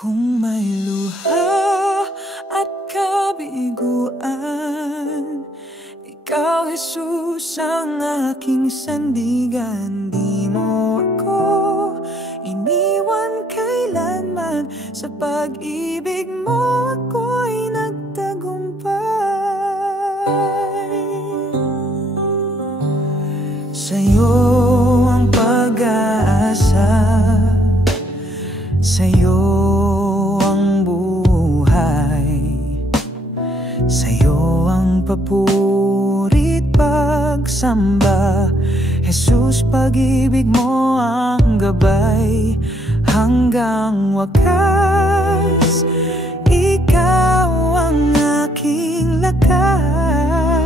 Kung may luha at kabiguan, Ikaw, Jesus, ang aking sandigan. Di mo ako iniwan kailanman, sa pag-ibig mo ako'y nagtagumpay. Sa'yo ang pag-aasa, sa'yo ang buhay, sa'yo ang papuri't pagsamba. Jesus, pag-ibig mo ang gabay hanggang wakas. Ikaw ang aking lakas.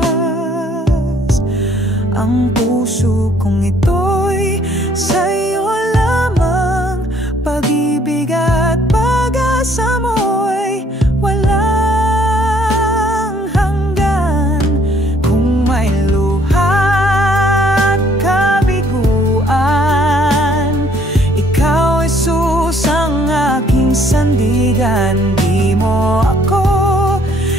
Ang puso kong ito'y sa'yo lamang. Pag-ibig at pag-asa mo'y walang hanggan. Kung may luha at kabiguan, Ikaw, Jesus, ang aking sandigan. Di mo ako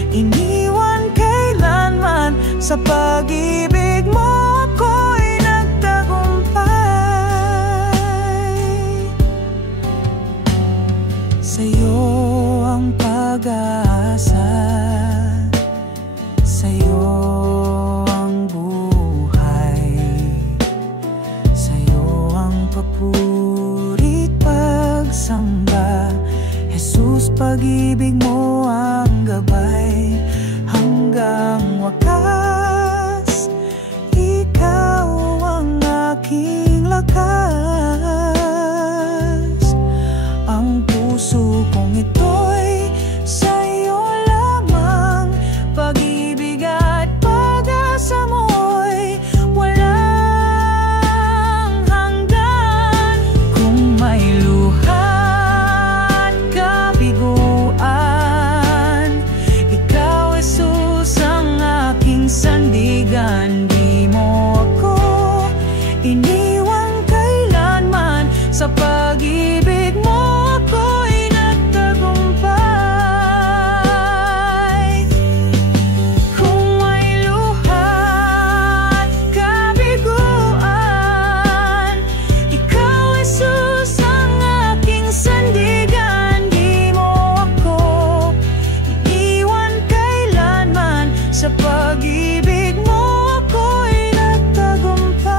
iniwan kailanman, sa pag-ibig mo ako'y nagtagumpay. Sa'yo ang pag-asa, sa'yo ang buhay, sa'yo ang papuri't pagsamba. Jesus, pag-ibig mo ang gabay hanggang wakas. Ikaw ang aking lakas. Ang puso kong ito'y sa'yo lamang. Pag-ibig at pag-asa mo'y walang hanggan. Kung may luha at kabiguan, Ikaw, Jesus, ang aking sandigan. Di mo ako iniwan kailanman, sa pag-ibig mo ako'y nagtagumpay. Kung may luha at kabiguan, Ikaw, Jesus, ang aking sandigan. Di mo ako iniwan kailanman, sa pag-ibig mo ako'y nagtagumpay.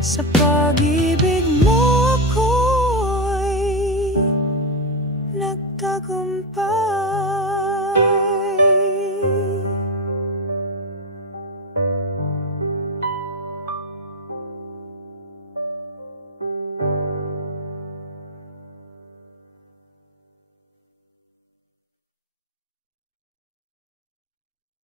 Sa pag-ibig mo ako'y nagtagumpay.